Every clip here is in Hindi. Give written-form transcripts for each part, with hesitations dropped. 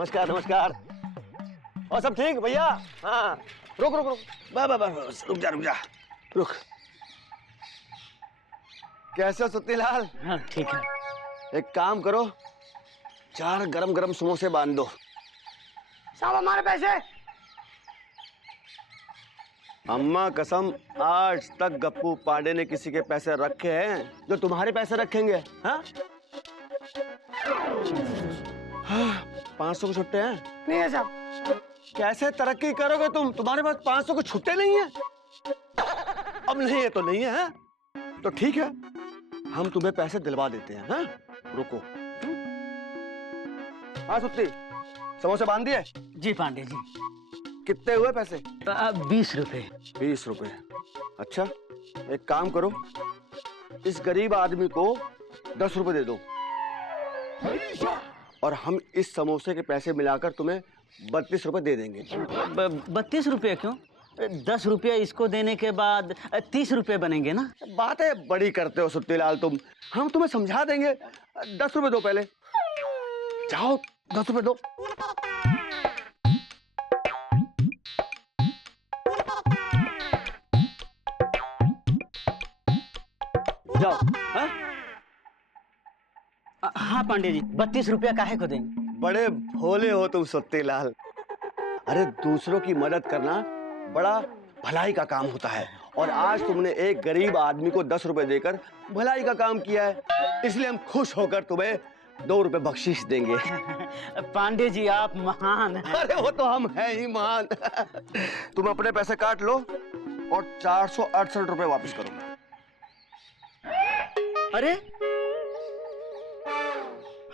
नमस्कार नमस्कार। और सब ठीक भैया? हाँ रुक रुक रुक, बस रुक जा रुक। कैसे सतीलाल? हाँ ठीक है। एक काम करो, 4 गरम गरम समोसे बांध दो। साहब हमारे पैसे। अम्मा कसम, आज तक गप्पू पांडे ने किसी के पैसे रखे हैं जो तुम्हारे पैसे रखेंगे? हाँ 500 के छुट्टे हैं? नहीं है साहब। कैसे तरक्की करोगे तुम? तुम्हारे पास 500 के छुट्टे नहीं है? अब नहीं है तो नहीं है, तो ठीक है, हम तुम्हें पैसे दिलवा देते हैं। हाँ रुको। हाँ सुत्ती, समोसे बांध दिए? जी पांडे जी। कितने हुए पैसे? 20 रुपए। 20 रुपए। अच्छा एक काम करो, इस गरीब आदमी को 10 रुपए दे दो और हम इस समोसे के पैसे मिलाकर तुम्हें 32 रुपए दे देंगे। 32 रुपये क्यों? 10 रुपये इसको देने के बाद 30 रुपये बनेंगे ना? बातें बड़ी करते हो सुत्तीलाल तुम, हम तुम्हें समझा देंगे। 10 रुपए दो पहले, जाओ 10 रुपए दो। जाओ। हाँ पांडे जी, 32 रुपया काहे को देंगे? बड़े भोले हो तुम सुत्तीलाल। अरे दूसरों की मदद करना बड़ा भलाई का काम होता है, और आज तुमने एक गरीब आदमी को 10 रुपए देकर भलाई का काम किया है, इसलिए हम खुश होकर तुम्हें 2 रुपए बख्शीश देंगे। पांडे जी आप महान हैं। अरे वो तो हम हैं ही महान। तुम अपने पैसे काट लो और 468 रुपए वापस करो। अरे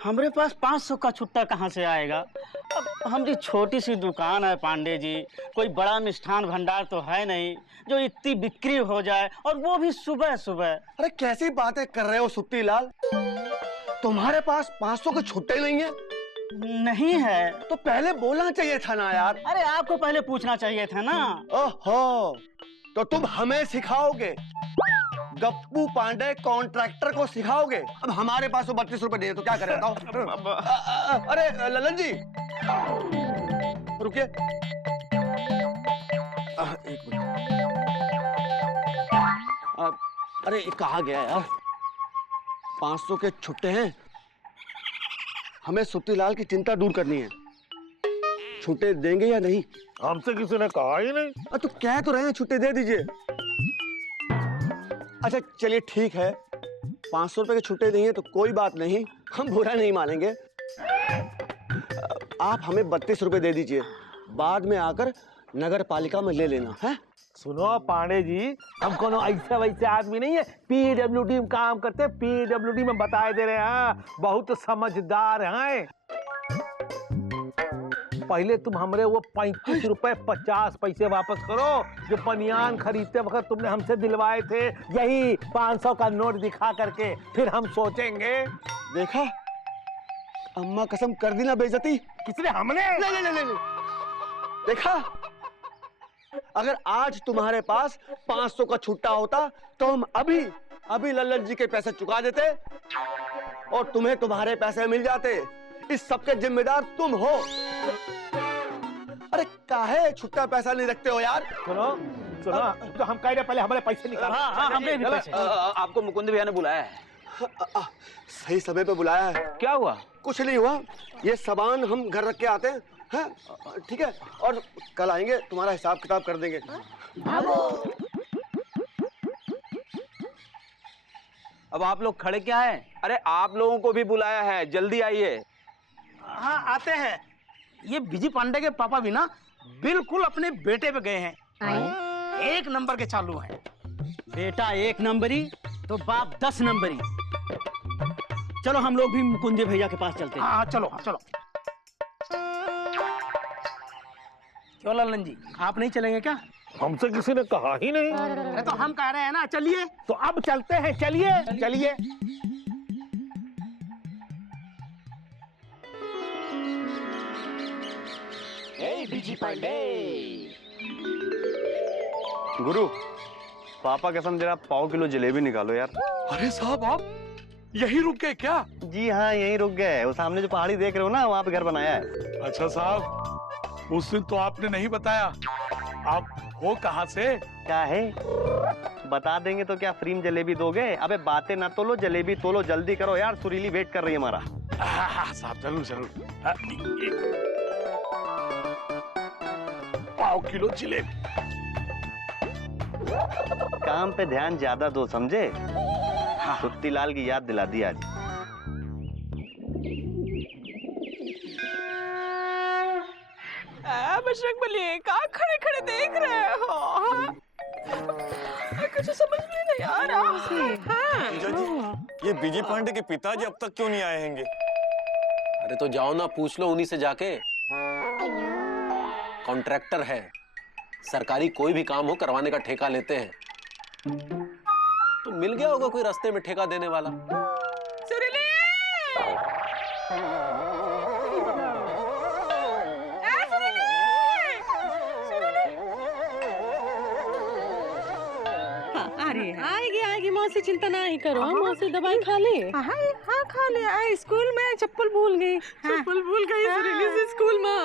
हमारे पास 500 का छुट्टा कहाँ से आएगा? अब हमारी छोटी सी दुकान है पांडे जी, कोई बड़ा मिष्ठान भंडार तो है नहीं जो इतनी बिक्री हो जाए, और वो भी सुबह सुबह। अरे कैसी बातें कर रहे हो सुत्तीलाल, तुम्हारे पास 500 के छुट्टे नहीं है? नहीं है तो पहले बोलना चाहिए था ना यार। अरे आपको पहले पूछना चाहिए था ना। ओहो, तो तुम हमें सिखाओगे, गप्पू पांडे कॉन्ट्रैक्टर को सिखाओगे? अब हमारे पास तो 32 रुपए दे तो क्या करें बताओ? अरे ललन जी रुकिए, एक मिनट। अरे कहाँ गया यार? 500 के छुट्टे हैं, हमें सुत्तीलाल की चिंता दूर करनी है। छुट्टे देंगे या नहीं? हमसे किसी ने कहा ही नहीं। तो कह तो रहे हैं छुट्टे दे दीजिए। अच्छा चलिए ठीक है, 500 रुपए के छुट्टे नहीं है तो कोई बात नहीं, हम बुरा नहीं मानेंगे। आप हमें 32 रुपए दे दीजिए, बाद में आकर नगर पालिका में ले लेना है। सुनो पांडे जी, हम कोनो ऐसे वैसे आदमी नहीं है, पीडब्ल्यूडी में काम करते, पीडब्ल्यूडी में बताए दे रहे हैं, बहुत समझदार हैं। पहले तुम हमरे वो 35 रुपए 50 पैसे वापस करो जो बनियान खरीदते वक्त तुमने हमसे दिलवाए थे, यही 500 का नोट दिखा करके, फिर हम सोचेंगे। देखा, अम्मा कसम कर दी ना बेइज्जती। किसने? हमने? नहीं। देखा, अगर आज तुम्हारे पास 500 का छुट्टा होता तो हम अभी लल्लन जी के पैसे चुका देते और तुम्हें तुम्हारे पैसे मिल जाते। इस सबके जिम्मेदार तुम हो। अरे काहे छुट्टा पैसा नहीं रखते हो यार? सुनो तो हम कह रहे पहले हमारे पैसे निकालो। हाँ हमने भी पैसे। आपको मुकुंद भैया ने बुलाया है। सही समय पे बुलाया है। क्या हुआ? कुछ नहीं हुआ, ये सामान हम घर रख के आते हैं, ठीक है, और कल आएंगे तुम्हारा हिसाब किताब कर देंगे। अब आप लोग खड़े क्या हैं? अरे आप लोगों को भी बुलाया है, जल्दी आइए। हाँ आते हैं। ये विजय पांडे के पापा भी ना बिल्कुल अपने बेटे पे गए हैं, 1 नंबर के चालू हैं। बेटा 1 नंबरी तो बाप 10 नंबरी। चलो हम लोग भी मुकुंद भैया के पास चलते हैं। हाँ चलो। क्यों ललन जी, आप नहीं चलेंगे क्या? हमसे किसी ने कहा ही नहीं। अरे तो हम कह रहे हैं ना, चलिए। तो अब चलते हैं, चलिए। गुरु, पापा कसम जरा 1/4 किलो जलेबी निकालो यार। अरे साहब आप यही रुक गए क्या? जी हाँ यहीं रुक गए, वो सामने जो पहाड़ी देख रहे हो ना, वहाँ पे घर बनाया है। अच्छा साहब, उस दिन तो आपने नहीं बताया आप हो कहाँ से? क्या है? बता देंगे तो क्या फ्री में जलेबी दोगे? अबे बातें ना तोलो, जलेबी तोलो, जल्दी करो यार, सुरीली वेट कर रही है हमारा। साहब जरूर जरूर। 5 किलो जलेबी। काम पे ध्यान ज्यादा दो, समझे? सुट्टी लाल की याद दिला दी आज। बजरंगबली, कहाँ खड़े खड़े देख रहे हो? कुछ समझ में नहीं आ रहा। जीजा जी, ये बीजी पांडे के पिताजी अब तक क्यों नहीं आए हैंगे? अरे तो जाओ ना, पूछ लो उन्हीं से जाके। कॉन्ट्रैक्टर है, सरकारी कोई भी काम हो करवाने का ठेका लेते हैं। तो मिल गया होगा कोई रास्ते में ठेका देने वाला। सुरीली! आएगी आएगी मौसी, चिंता ना ही करो। मौसी दवाई खा ली? हाँ खा लिया। स्कूल में चप्पल भूल गई। चप्पल भूल गई सुरीली से स्कूल में।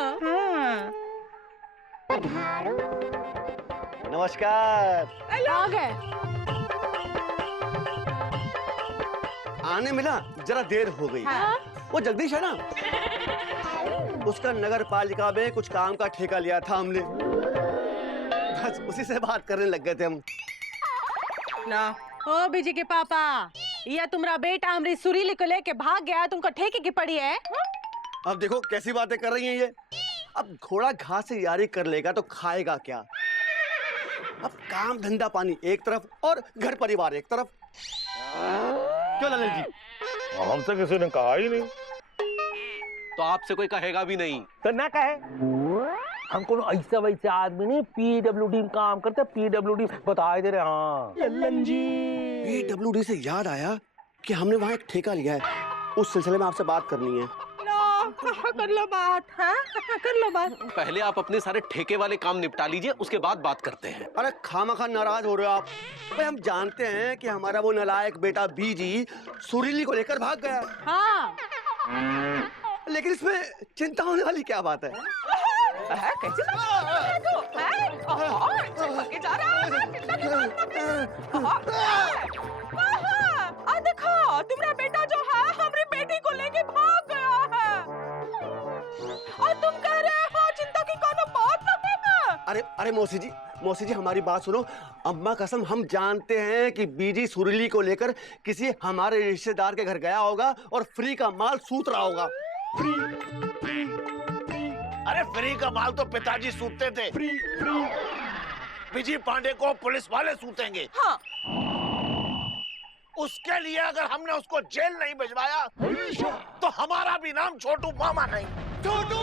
नमस्कार। आ गए। आने में ना जरा देर हो गई। वो जगदीश है ना, उसका नगर पालिका में कुछ काम का ठेका लिया था हमने, बस उसी से बात करने लग गए थे हम। ना ओ बीजी के पापा, यह तुम्हारा बेटा हमारी सुरीली को लेके भाग गया, तुमको ठेके की पड़ी है? अब देखो कैसी बातें कर रही हैं ये। अब घोड़ा घास से यारी कर लेगा तो खाएगा क्या? अब काम धंधा पानी एक तरफ और घर परिवार एक तरफ। क्यों ललन जी? हमसे किसी ने कहा ही नहीं। तो आपसे कोई कहेगा भी नहीं। तो ना कहे, हम कोनो ऐसा वैसे आदमी नहीं, पीडब्ल्यूडी में काम करते, पीडब्ल्यूडी बताए दे रहे। हाँ ललन जी, पीडब्ल्यूडी से याद आया कि हमने वहाँ एक ठेका लिया है, उस सिलसिले में आपसे बात करनी है। कर लो बात। हाँ कर लो बात। पहले आप अपने सारे ठेके वाले काम निपटा लीजिए, उसके बाद बात करते हैं। अरे खामखा नाराज हो रहे हो आप? भाई हम जानते हैं कि हमारा वो नालायक बेटा बीजी सुरीली को लेकर भाग गया। हाँ, लेकिन इसमें चिंता होने वाली क्या बात है? कैसे जा रहा है? देखो तुम्हारा बेटा जो है हमारी बेटी को लेके भाग गया है, और तुम कह रहे हो चिंता की कोनो बात नहीं है। अरे अरे मौसी जी हमारी बात सुनो। अम्मा कसम, हम जानते हैं कि बीजी सुरीली को लेकर किसी हमारे रिश्तेदार के घर गया होगा और फ्री का माल सूत रहा होगा। अरे फ्री का माल तो पिताजी सूतते थे। बीजी पांडे को पुलिस वाले सूतेंगे। हाँ। उसके लिए अगर हमने उसको जेल नहीं भिजवाया तो हमारा भी नाम छोटू मामा नहीं। छोटू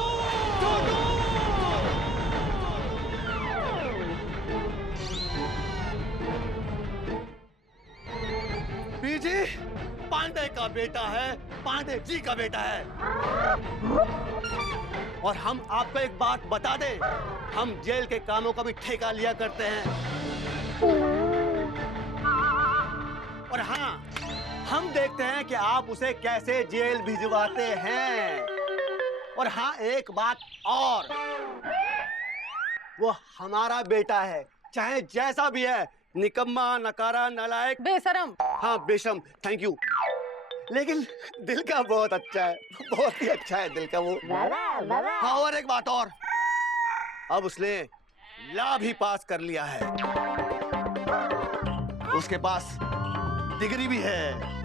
बीजी पांडे का बेटा है, पांडे जी का बेटा है। और हम आपको एक बात बता दें, हम जेल के कामों का भी ठेका लिया करते हैं। और हाँ, हम देखते हैं कि आप उसे कैसे जेल भिजवाते हैं। और हाँ, एक बात और, वो हमारा बेटा है, चाहे जैसा भी है, निकम्मा, नकारा, नालायक, बेशरम। हाँ बेशरम, थैंक यू, लेकिन दिल का बहुत अच्छा है, बहुत ही अच्छा है दिल का वो। हाँ, और एक बात और, अब उसने लॉ भी पास कर लिया है, उसके पास डिग्री भी है।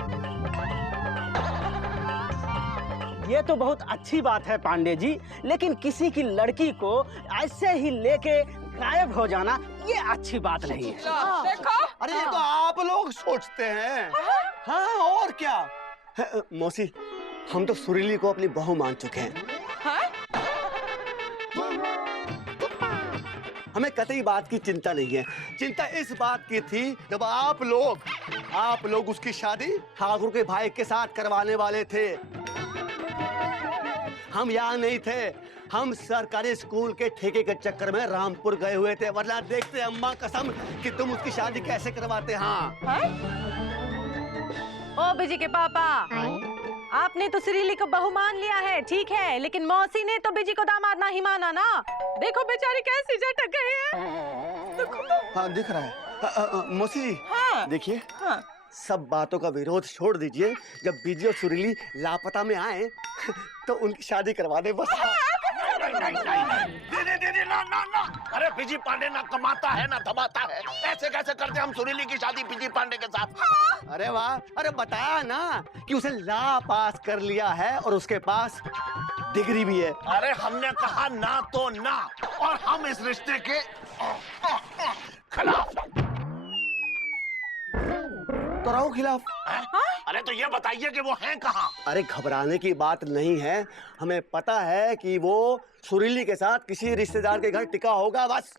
ये तो बहुत अच्छी बात है पांडे जी, लेकिन किसी की लड़की को ऐसे ही लेके गायब हो जाना ये अच्छी बात नहीं है। देखो, अरे ये तो आप लोग सोचते हैं। हाँ और क्या मौसी, हम तो सुरीली को अपनी बहू मान चुके हैं। हमें कतई बात की चिंता नहीं है। चिंता इस बात की थी जब आप लोग उसकी शादी ठाकुर के भाई के साथ करवाने वाले थे। हम यहाँ नहीं थे, हम सरकारी स्कूल के ठेके के चक्कर में रामपुर गए हुए थे, वरना देखते अम्मा कसम कि तुम उसकी शादी कैसे करवाते। हाँ ओ बीजी के पापा, आपने तो सुरीली को बहू मान लिया है, ठीक है, लेकिन मौसी ने तो बीजी को दामाद नहीं माना ना। देखो बेचारी कैसी झटक गई है। हाँ दिख रहा है। मौसी जी हाँ। देखिए, हाँ। सब बातों का विरोध छोड़ दीजिए। जब बीजी और सुरीली लापता में आए तो उनकी शादी करवा दे बस। दीदी ना ना ना, अरे बीजी पांडे ना कमाता है ना धमाता है, ऐसे कैसे करते हम सुरीली की शादी बीजी पांडे के साथ? अरे वाह, अरे बताया ना कि उसे ला पास कर लिया है और उसके पास डिग्री भी है। अरे हमने कहा ना तो ना, और हम इस रिश्ते के खिलाफ। तो रहो खिलाफ। अरे तो ये बताइए कि वो हैं कहाँ? अरे घबराने की बात नहीं है, हमें पता है कि वो सुरीली के साथ किसी रिश्तेदार के घर टिका होगा बस।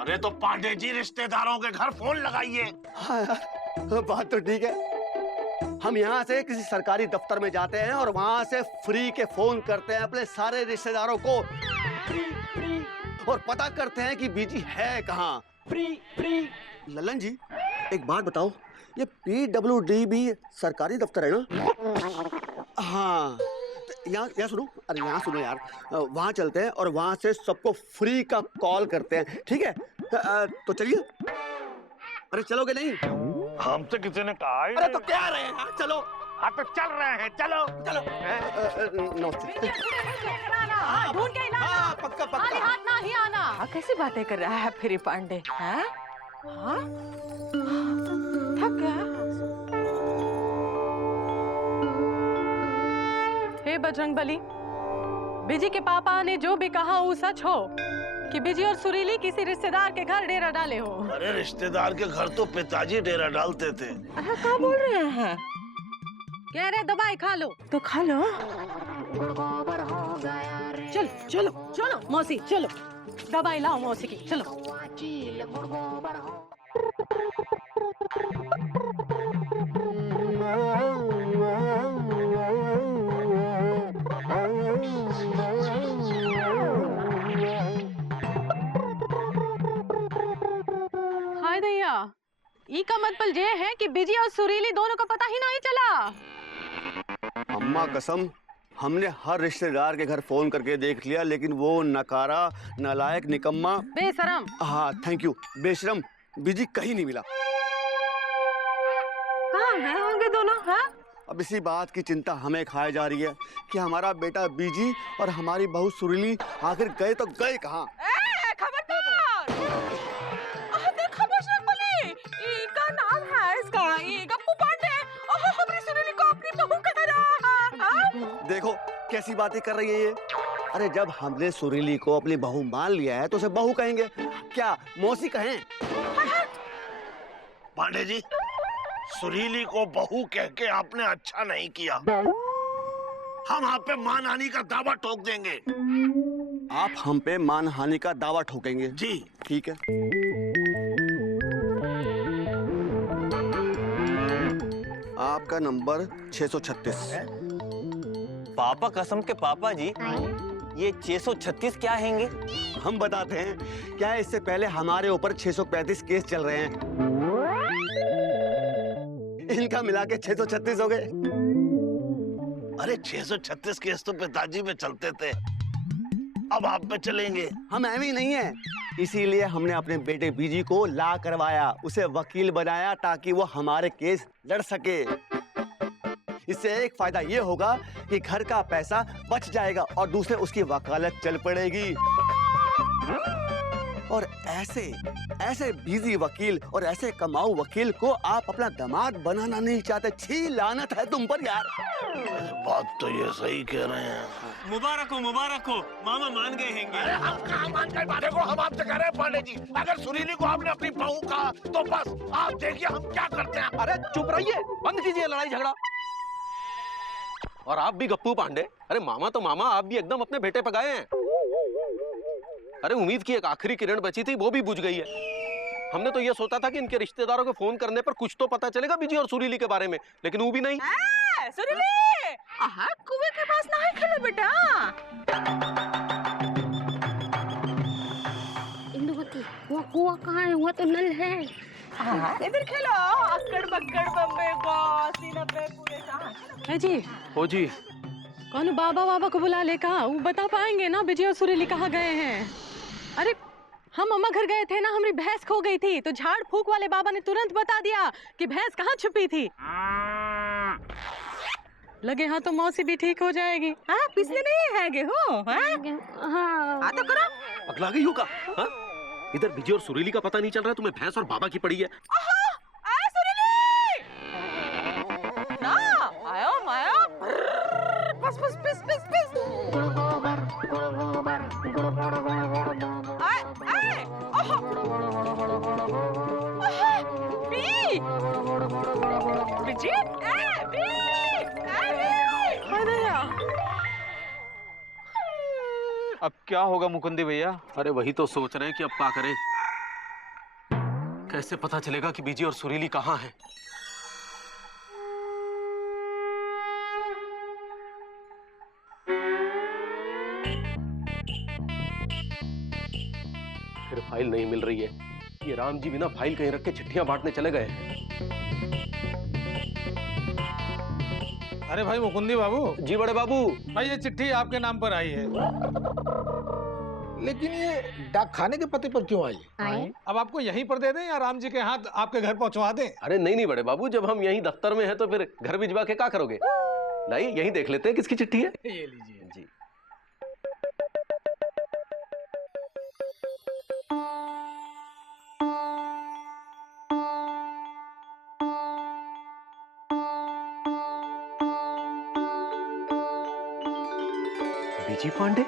अरे तो पांडे जी रिश्तेदारों के घर फोन लगाइए। हाँ यार, बात तो ठीक है। हम यहाँ से किसी सरकारी दफ्तर में जाते हैं और वहाँ से फ्री के फोन करते हैं अपने सारे रिश्तेदारों को, और पता करते हैं कि बीजी है कहाँ। फ्री। ललन जी एक बात बताओ, ये PWD भी सरकारी दफ्तर है ना? हाँ, यहाँ सुनो, अरे यहाँ सुनो यार, वहाँ चलते हैं और वहाँ से सबको फ्री का कॉल करते हैं, ठीक है? तो चलिए। अरे चलोगे नहीं? हमसे किसी ने कहा ही अरे तो क्या रहे हैं, चलो। हाँ तो चल रहे हैं, चलो चलो। नमस्ते। हाँ, ढूंढ के लाना। हाँ, पक्का खाली हाथ ना ही आना। कैसी बातें कर रहा है फिर पांडे? हाँ? हाँ? थक गया। हे बजरंगबली, बीजी के पापा ने जो भी कहा वो सच हो कि बीजी और सुरीली किसी रिश्तेदार के घर डेरा डाले हो? अरे रिश्तेदार के घर तो पिताजी डेरा डालते थे। अरे क्या बोल रहे हैं? कह रहे दवाई खा लो। तो खा लो। चलो चलो चलो मौसी, चलो दवाई लाओ मौसी की, चलो। हाय दैया, ई का मतलब ये है कि बीजी और सुरीली दोनों का पता ही नहीं चला। अम्मा कसम, हमने हर रिश्तेदार के घर फोन करके देख लिया, लेकिन वो नकारा, नालायक, निकम्मा, बेशरम। हाँ थैंक यू, बेशरम बीजी कहीं नहीं मिला। कहाँ हैं होंगे दोनों? हाँ? अब इसी बात की चिंता हमें खाई जा रही है कि हमारा बेटा बीजी और हमारी बहू सुरीली आखिर गए तो गए कहाँ? खबरदार! देखो बजरंगबली, इनका नाम है इसका, ये गप्पू पांडे। हमारी सुरीली को अपनी बहू कह रहा है। देखो कैसी बातें कर रही है ये। अरे जब हमने सुरीली को अपनी बहू मान लिया है तो उसे बहू कहेंगे, क्या मौसी कहें? पांडे जी, सुरीली को बहू कह के आपने अच्छा नहीं किया। हम आप पे मानहानि का दावा ठोक देंगे। आप हम पे मानहानि का दावा ठोकेंगे? जी ठीक है। आपका नंबर 636। पापा कसम के पापा जी, ये 636 क्या हैंगे? हम बताते हैं। क्या है, इससे पहले हमारे ऊपर 635 केस चल रहे हैं, इनका मिला के 636 हो गए। अरे 636 केस तो पिताजी में चलते थे, अब आप पे चलेंगे। हम एवी नहीं है, इसीलिए हमने अपने बेटे बीजी को ला करवाया, उसे वकील बनाया ताकि वो हमारे केस लड़ सके। इससे एक फायदा ये होगा कि घर का पैसा बच जाएगा और दूसरे उसकी वकालत चल पड़ेगी। और ऐसे बिजी वकील और ऐसे कमाऊ वकील को आप अपना दामाद बनाना नहीं चाहते। छी लानत है तुम पर यार। बात तो ये सही कह रहे हैं। मुबारक हो, मामा मान गए हैंगे। अरे हम कहाँ मान गए? देखो हम आपसे कह रहे हैं पांडे जी, अगर सुरीली को आपने अपनी बहू कहा तो बस आप देखिए हम क्या करते हैं। अरे चुप रहिए, बंद कीजिए लड़ाई झगड़ा। और आप भी गप्पू पांडे, अरे मामा तो मामा, आप भी एकदम अपने बेटे पे गए हैं। अरे उम्मीद की एक आखिरी किरण बची थी, वो भी बुझ गई है। हमने तो ये सोचा था कि इनके रिश्तेदारों को फोन करने पर कुछ तो पता चलेगा बीजी और सुरीली के बारे में, लेकिन वो भी नहीं। सुरीली, कुएं के पास ना खेलो बेटा। इंदुमती, वो कुआं कहाँ है? वो तो नल है। हाँ, इधर खेलो अक्कड़ बक्कड़ बम्बे गौसी नब्बे पूरे कहाँ है जी हो जी। कौन बाबा बाबा को बुला ले कहा वो बता पाएंगे ना बिजी और सुरीली कहाँ गए हैं। अरे हम अम्मा घर गए थे ना, हमारी भैंस खो गई थी तो झाड़ फूक वाले बाबा ने तुरंत बता दिया कि भैंस कहाँ छुपी थी। लगे हाँ तो मौसी भी ठीक हो जाएगी। हाँ पिसने नहीं है गेहूँ हाँ तो करो। अगला गई होगा। हाँ? इधर विजय और सुरीली का पता नहीं चल रहा, तुम्हें भैंस और बाबा की पड़ी है। ना आयो मायो बस बस पिस पिस पिस आए आए ओहो ओहो बी बिजी ए बी अब क्या होगा मुकुंदी भैया? अरे वही तो सोच रहे हैं कि अब क्या करें। कैसे पता चलेगा कि बीजी और सुरीली कहाँ है? फिर फाइल नहीं मिल रही है। ये राम जी बिना फाइल कहीं रख के चिट्ठियां बांटने चले गए हैं। अरे भाई मुकुंदी बाबू। जी बड़े बाबू। भाई ये चिट्ठी आपके नाम पर आई है। लेकिन ये डाक खाने के पते पर क्यों आई? अब आपको यहीं पर दे दें या राम जी के हाथ आपके घर पहुंचवा दें? अरे नहीं नहीं बड़े बाबू, जब हम यहीं दफ्तर में हैं तो फिर घर भिजवा के क्या करोगे? लाइए यहीं देख लेते हैं किसकी चिट्ठी है। ये लीजिए जी। बीजी पांडे।